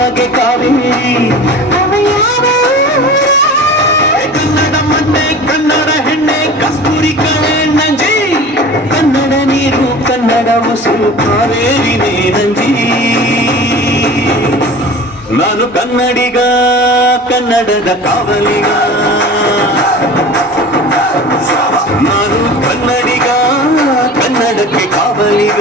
ಒಳಗೆ ಕಾವೇರಿ ಕನ್ನಡ ಮಣ್ಣೆ ಕನ್ನಡ ಹೆಣ್ಣೆ ಕಸ್ತೂರಿ ಕಣೆ ನಂಜಿ ಕನ್ನಡ ನೀರು ಕನ್ನಡ ಉಸಿರು ಕಾವೇರಿನೇ ನಂಜಿ ನಾನು ಕನ್ನಡಿಗ ಕನ್ನಡದ ಕಾವಲಿಗ ನಾನು ಕನ್ನಡಿಗ ಕನ್ನಡಕ್ಕೆ ಕಾವಲಿಗ